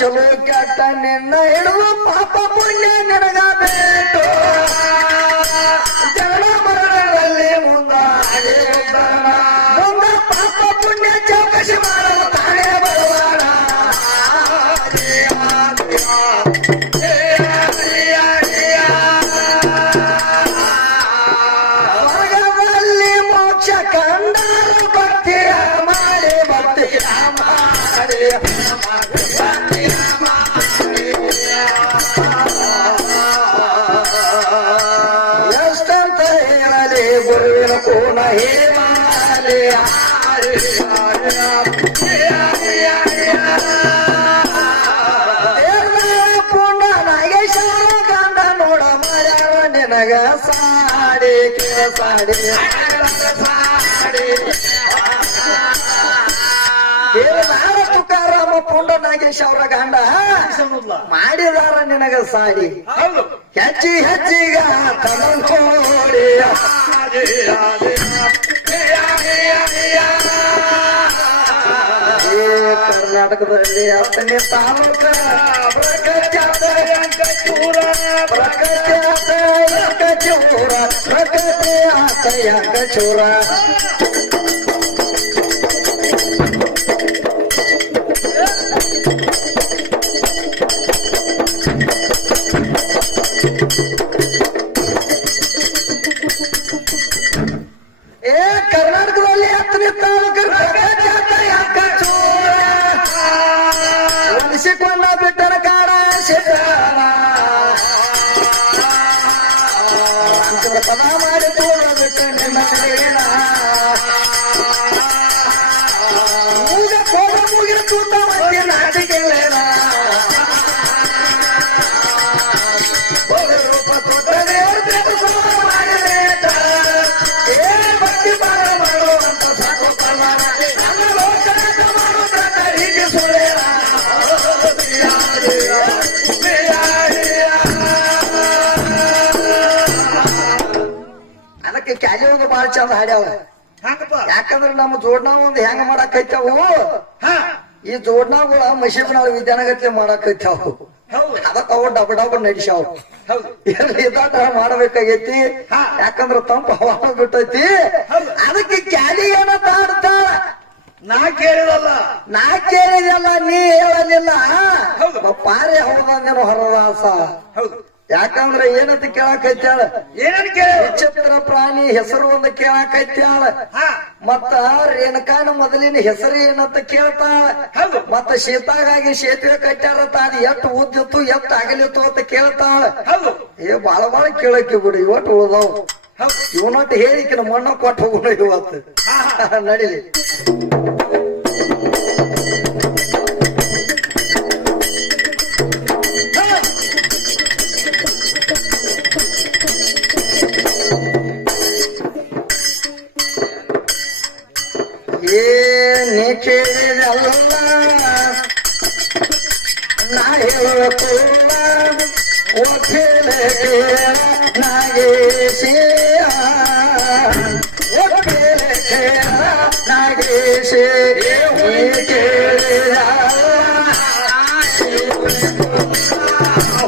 ಚಲೋ ಕೆಟ್ಟ ನಿನ್ನ ಇಡುವ ಪಾಪ ಪುಣ್ಯ ನಿನಗಬೇಕು ಜಗಳ ಮರಣದಲ್ಲಿ ಮುಂದ ಪಾಪ ಪುಣ್ಯ ಚೌಕಶಿ ಮಾಡಲು ತಾನೇ ಬರುವಾಡ ಸ್ವರ್ಗದಲ್ಲಿ ಮೋಕ್ಷ ಕಂಡಾರ ಭಕ್ತಿಯ ಮಾಡಿ ಭಕ್ತಿಯ ಮಾಡಿ ಎಷ್ಟಂತ ಹೇಳಲಿ ಗುರುವಿನ ಪೂರ್ಣ ಹೇಮಾಲೆ ಪೂರ್ಣ ನಾಗೇಶ್ವರ ಗಂಡ ನೋಡ ಮರ್ಯಾವ ನಿನಗ ಸಾಡಿ ಸಾಡಿ ತುಕಾರಾಮ ಪುಂಡ ನಾಗೇಶ್ ಅವರ ಗಂಡ ಮಾಡಿದಾರ ನಿನಗ ಸಾಡಿ ಹೆಚ್ಚಿ ಹೆಚ್ಚಿಗ ತನೋಡಿ ಕರ್ನಾಟಕದಲ್ಲಿ 10ನೇ ತಾಲೂಕ ಚೂರ ಕರ್ನಾಟಕದಲ್ಲಿ 10ನೇ ತಾಲೂಕು ಒಲಿಸಿಕೊಂಡ ಬಿಟ್ಟರ ಕಾಡ ಪದ ಮಾಡಿ ತೋಡ ಬಿಟ್ಟ ನಿಮ್ಮ ಮೂಗ ಕೋಡ ಮುಗಿದ ತೂತ ಮತ್ತೆ ನಾಟಿಕೆಗಳೇನ ರೂಪ ಕೊಟ್ಟರೆ ಮಾಡಿದ ಭಕ್ತಿ ಪಾರ ಮಾಡುವಂತ ಸಾಕೋಕಲ್ಲ ನನ್ನ ಲೋಕನಾಥ ಮಾಡುತ್ತ ಹೀಗೆ ಸುಳ್ಳೇನ ಅದಕ್ಕೆ ಕ್ಯಾಲಿ ಒಂದು ಬಾಳ ಚಂದ ಹಾಡ್ಯಾವ ಯಾಕಂದ್ರೆ ನಮ್ಮ ಜೋಡ್ನಾವ್ ಒಂದು ಹೆಂಗ ಮಾಡಾಕೈತಾವು ಈ ಜೋಡ್ನಾವುಗಳ ಮಶೀಬ್ನಾಳ ವಿದ್ಯಾನಗತ್ಲೆ ಮಾಡಾಕೈತಾವು ಅದಕ್ಕ ಅವ ಡಬ ಡಬ ನಡಿಸ್ಯಾವ ಇದಾಟ ಮಾಡಬೇಕಾಗೈತಿ ಯಾಕಂದ್ರ ತಂಪ ಹವಾ ಬಿಟ್ಟೈತಿ ಅದಕ್ಕೆ ಕ್ಯಾಲಿ ಏನ ತಾಡ್ತಾಳ ನಾ ಕೇಳಿದಲ್ಲ ನೀ ಹೇಳಲಿಲ್ಲ ಪಾರಿ ಹೌದೇನೋ ಹರದಾಸ ಯಾಕಂದ್ರೆ ಏನಂತ ಕೇಳಾಕೈತ್ಯಾಳ ವಿಚಿತ್ರ ಪ್ರಾಣಿ ಹೆಸರು ಒಂದು ಕೇಳಾಕೈತ್ಯಾಳ ಮತ್ತ ರೇಣುಕಾನ ಮೊದಲಿನ ಹೆಸರು ಏನಂತ ಕೇಳ್ತಾಳ ಮತ್ತ ಶೀತಾಗಾಗಿ ಸೇತುವೆ ಕಟ್ಟಾರತ್ತ ಅದು ಎಷ್ಟು ಉದ್ದಿತ್ತು ಎಷ್ಟು ಅಗಲಿತ್ತು ಅಂತ ಕೇಳ್ತಾಳ ಬಾಳ ಬಾಳ ಕೇಳಕ್ಕೆ ಬಿಡು ಇವತ್ತು ಉಳ್ದವ್ ಇವನೊಟ್ಟು ಹೇಳಿಕಿನ ಮಣ್ಣು ಕೊಟ್ಟು ಹೋಗೋಣ ಇವತ್ತು ನಡಿಲಿ ನೀ ಕೇಳಿದಲ್ಲ ನಾ ಹೇಳಲ್ಲ ಒಪ್ಪಿಲೆ ಕೇಳ ನಾಗೇಶಿಯ ಒಪ್ಪಿಲೆ ಕೇಳ ನಾಗೇಶಿ ನೀ ಕೇಳಿದ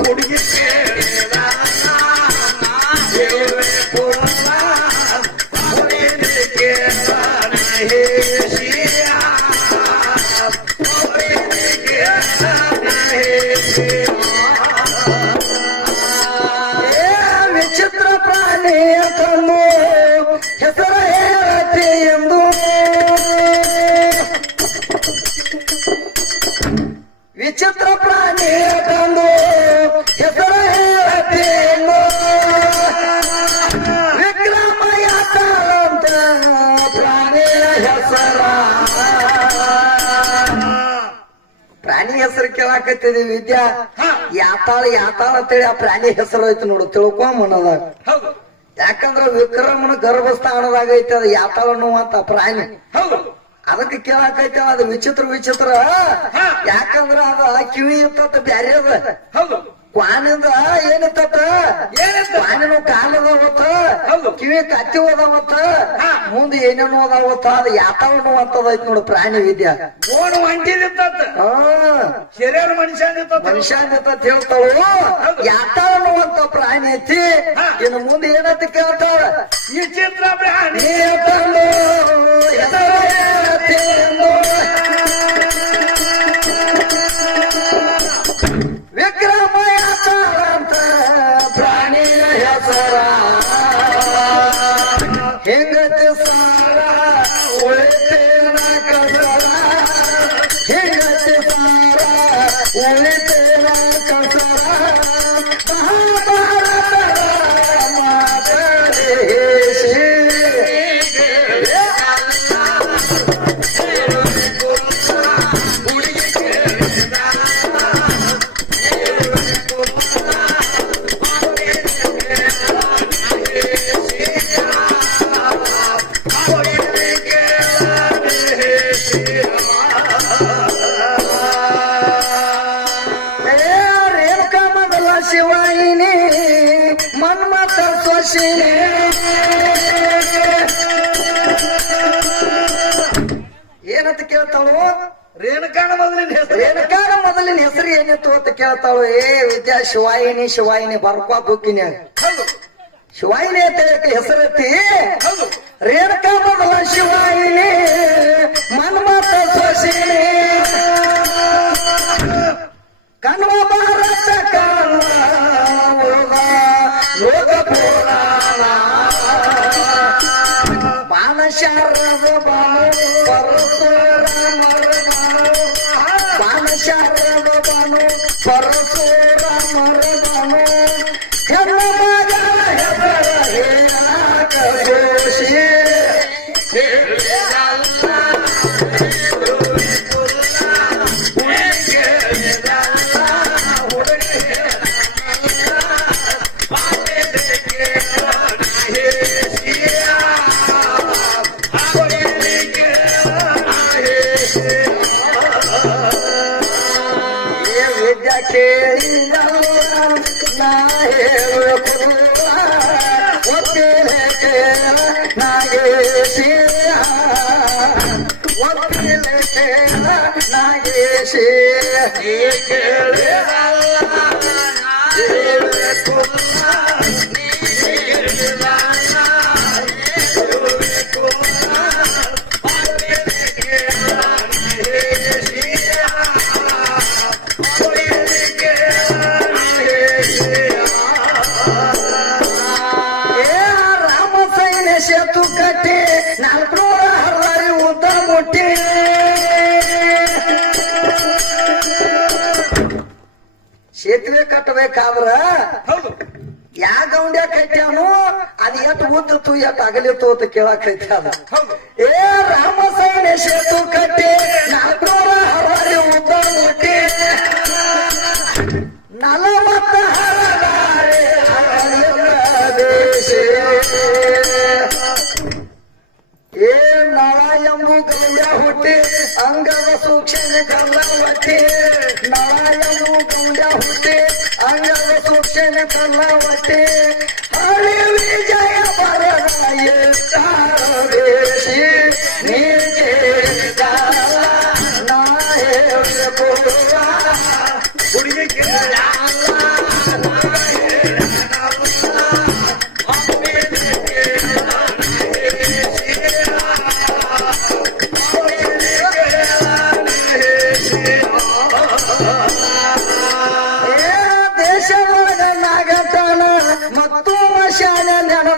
ಹುಡುಗಿ ಕೇಳಿದ ವಿಚಿತ್ರ ಪ್ರಾಣಿ ಕೇಳಾಕತ್ತಿದೀವಿ ವಿದ್ಯಾ ಯಾತಾಳ ಯಾತಾಳ ಅಂತೇಳಿ ಆ ಪ್ರಾಣಿ ಹೆಸರು ಐತಿ ನೋಡು ತಿಳ್ಕೊಂಬನದಾಗ. ಯಾಕಂದ್ರ ವಿಕ್ರಮನ ಗರ್ಭಸ್ಥಾನದಾಗ ಐತಿ ಅದು ಯಾತಾಳ ಅನ್ನುವಂತ ಪ್ರಾಣಿ. ಅದಕ್ಕೆ ಕೇಳಾಕೈತಿ ಅದು ವಿಚಿತ್ರ ವಿಚಿತ್ರ. ಯಾಕಂದ್ರ ಅದ ಕಿವಿ ಇತ್ತ ಬ್ಯಾರೆ ಅದ. ಕ್ವಾನಿಂದ ಏನಿತ್ತ ಕ್ವಾನಿನ ಕಾಲದ ಅವತ್ತ ಕಿವಿ ಕತ್ತಿ ಓದಾವತ್ತ ಮುಂದೆ ಏನೇನು ಓದಾವತ್ತ ಅದು ಯಾತಾಳ ಅನ್ನುವಂತದೈತಿ ನೋಡು ಪ್ರಾಣಿ ವಿದ್ಯಾ. ಮನುಷ್ಯ ಹೇಳ್ತಾಳು ಯಾತಾಳ ಅನ್ನುವಂತ ಪ್ರಾಣಿ ಐತಿ. ಇನ್ನು ಮುಂದೆ ಏನಂತ ಕೇಳ್ತಾಳ ಈ ಚಿತ್ರ ಪ್ರಾಣಿ ವಿಕ್ರಮ ಯಾತಾಳ ಅಂತ ಪ್ರಾಣಿಯ ಹೆಸರ ಹೆಂಗತಿ ಸಾರ ಉಳಿತೇನ ಕಸರ ಹೆಂಗತಿ ಸಾರ ಉಳಿತೇನ ಕಸರ ಮಹಾಭಾರತ ಮಾತೇಶಿ ಶಿವಾಯಿನಿ ಮನ್ಮಥ ಸ್ವಶಿನಿ ಏನಂತ ಕೇಳ್ತಾಳು ರೇಣುಕಾನ ಮೊದಲಿನ ಹೆಸರು ರೇಣುಕಾನ ಮೊದಲಿನ ಹೆಸರು ಏನಿತ್ತು ಅಂತ ಕೇಳ್ತಾಳು. ವಿದ್ಯಾ ಶಿವಾಯಿನಿ ಶಿವಾಯಿನಿ ಬರ್ಕಾ ಬುಕ್ಕಿನ್ಯಾಗ ಶಿವಾಯಿನಿ ಅಂತ ಹೆಸರೈತಿ. ರೇಣುಕಾ ಮೊದಲ ಶಿವಾಯಿನಿ ಮನ್ಮಥ ಸ್ವಶಿನಿ ಕಣ್ವ ಭಾರತ ಕಾಣುವ ಲೋಕ ಪುರಾಣ ಬಾಲಶಾರದ ಬಾನು ಪರಶುರಾಮರ ಬಾನು ಬಾಲಶಾರದ ಬಾನು ಪರಶುರಾಮರ ಬಾನು ಕಣ್ಣ ಮಗಳ ಹೆಸರ ಹೇಳಾಕ ಘೋಷಿ ಕೇಳಿದ ನಾ ಹೇಳುವ ಒಪ್ಪಿಲೆ ಕೇಳ ನಾಗೇಶಿ ಒಪ್ಪಿಲೆ ಕೇಳ ನಾಗೇಶಿ ಸೇತು ಕಟ್ಟಿ 460 ಉದ್ದ ಮುಟ್ಟಿ ಸೇತುವೆ ಕಟ್ಟಬೇಕಾದ್ರ ಯಾ ಗೌಂಡ್ಯ ಕಟ್ಟ್ಯಾನು ಅದ್ ಎಟ್ ಉದ್ದಿತ್ತು ಎಟ್ ಅಗಲಿತ್ತು ಅಂತ ಕೇಳಾಕೈತಿ ಅದ. ರಾಮ ಸೈನ್ಯ ಸೇತು ಕಟ್ಟಿ 460 ಉದ್ದ ಮುಟ್ಟಿ 40 ಹರದಾರೆ ದೇಶ ನಳಯಂಬು ಗೌಡ ಹುಟ್ಟಿ ಅಂಗದ ಸೂಕ್ಷ್ಮ ಕಲ್ಲ ಒಟ್ಟಿ ನಳಯಂಬು ಗೌಡ ಹುಟ್ಟಿ ಅಂಗದ ಸೂಕ್ಷ್ಮ ಕಲ್ಲ ಒಟ್ಟಿ ಹಳಿ ವಿಜಯ ಪರದೇಶಿ ನೀ ನಾ ಹುಡುಗಿ ದೇಶದ ನಾಗತಾನ ಮತ್ತು ಮಶಾನ ನೆನ